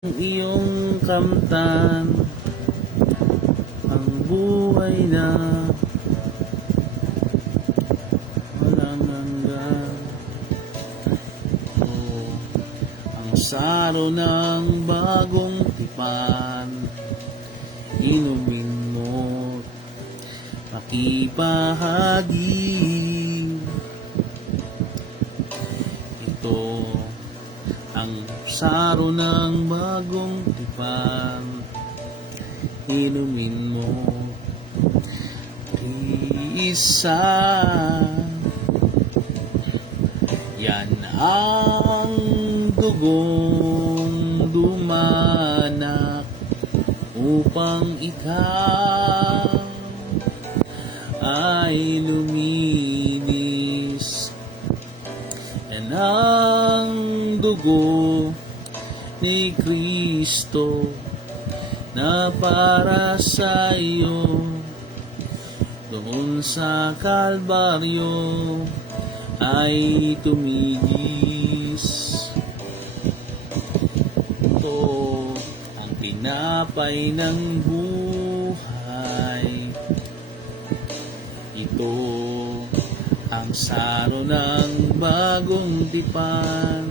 Ang iyong kamtan, ang buhay na walang hanggan. O, ang saro ng bagong tipan, inumin mo, makipahagi. Ito ang saro ng bagong tipan, inumin mo, isa. Yan ang dugong dumanak upang ikaw ay luminis. Yan ang dugo ni Kristo na para sa iyo doon sa Kalbaryo ay tumigis. Ito ang pinapay ng buhay. Ito ang saro ng bagong tipan,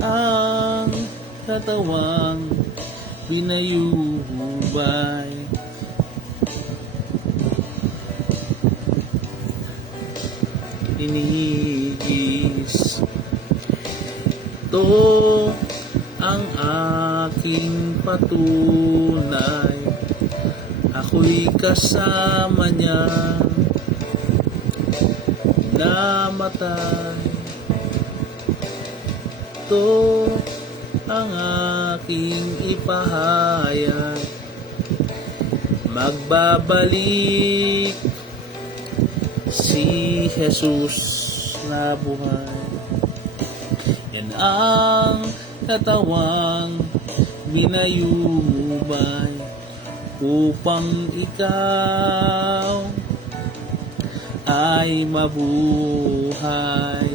ang katawang pinayubay. Tinigis. Ito ang aking patunay, ako'y kasama niya, namatay. Ito ang aking ipahayag, magbabalik si Jesus na buhay. Yan ang katawang binayubay upang ikaw ay mabuhay.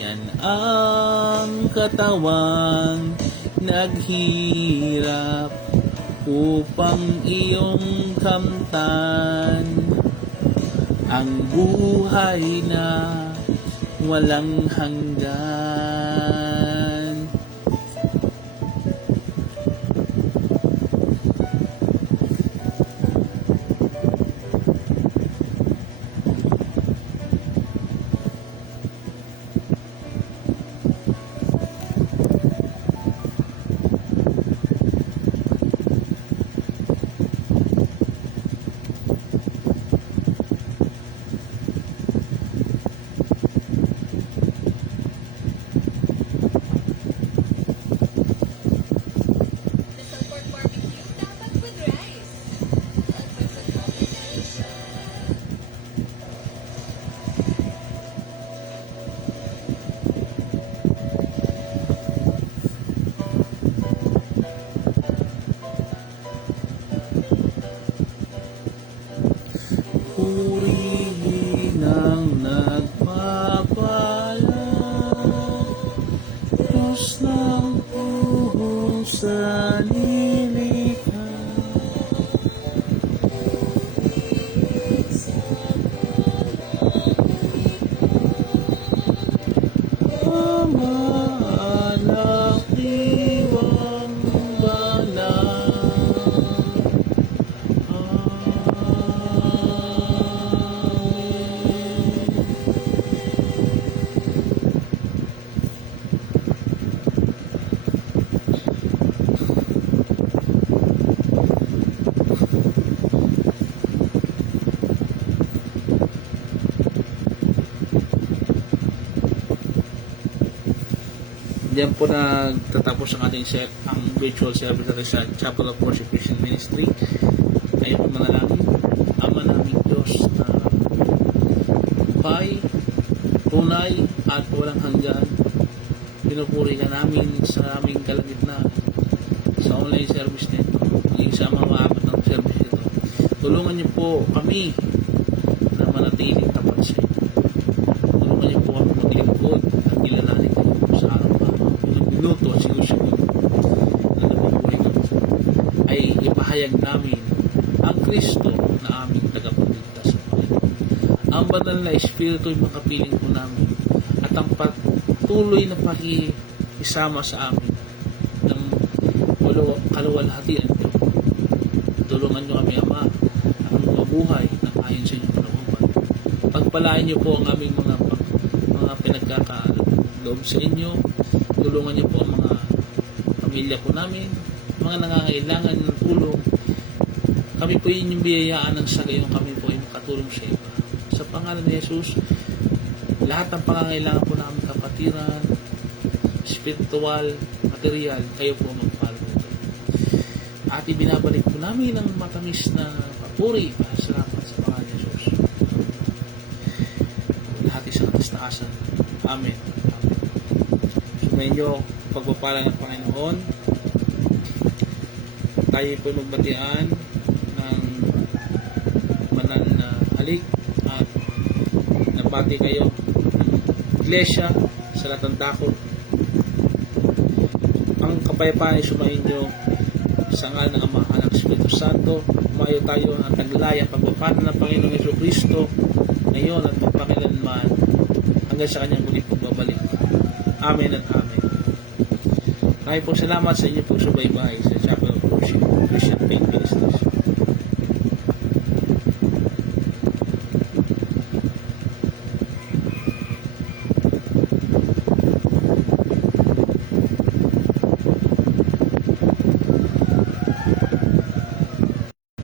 Yan ang katawang naghirap upang iyong kamtan ang buhay na walang hanggan. Purihin ang nagpapala, Diyos ng buong sanlilikha. Ama, Anak, Diwang Banal. Diyan po nagtatapos ang ating ang virtual service natin sa Chapel of Worship Christian Ministry. Tayo po manalangin. Ama naming Diyos na buhay, tunay at walang hanggan, pinupuri ka namin sa aming kalagitnaan sa online service nito, sa mga apat ng service nito. Tulungan niyo po kami na manatiling tapat sa inyo. Tulungan niyo po kami maglingkod at kilalanin kayo sa araw-araw. ipahayag namin ang Kristo na aming tagapagligtas sa Panginoon. Ang banal na Espiritu ay makapiling po namin at ang patuloy na pakisama sa amin ng kaluwalhatian niyo. Tulungan niyo kami, Ama, ang mabuhay ng ayon sa inyong kalooban. Pagpalain niyo po ang aming mga pinagkakaloob sa inyo. Tulungan niyo po ang mga pamilya po namin, mga nangangailangan ng tulong. Kami po inyong biyayaan ng sa gayon kami po ay makatulong sa iba. Sa pangalan ni Jesus, lahat ng pangangailangan po namin kapatiran, spiritual, material, kayo po magpalo ito. At ibinabalik po namin ang matamis na papuri para salamat sa pangalan ni Jesus. Lahat isang taasan. Amen. Sumayin niyo pagpapala ng Panginoon. Tayo po magbatian ng banal na halik at nabati kayo ng iglesia sa lahat ng dakot. Ang kapayapaan ay sumayin niyo sa ngalan ng Ama, Anak, Espiritu Santo. Umayo tayo ang taglaya pagpapala ng Panginoong Jesucristo ngayon at pagpakilanman hanggang sa kanyang muling pagbabalik. Amen at Amen. Maraming po salamat sa inyong pagsubaybay sa Chapel of Worship Christian Faith Ministries.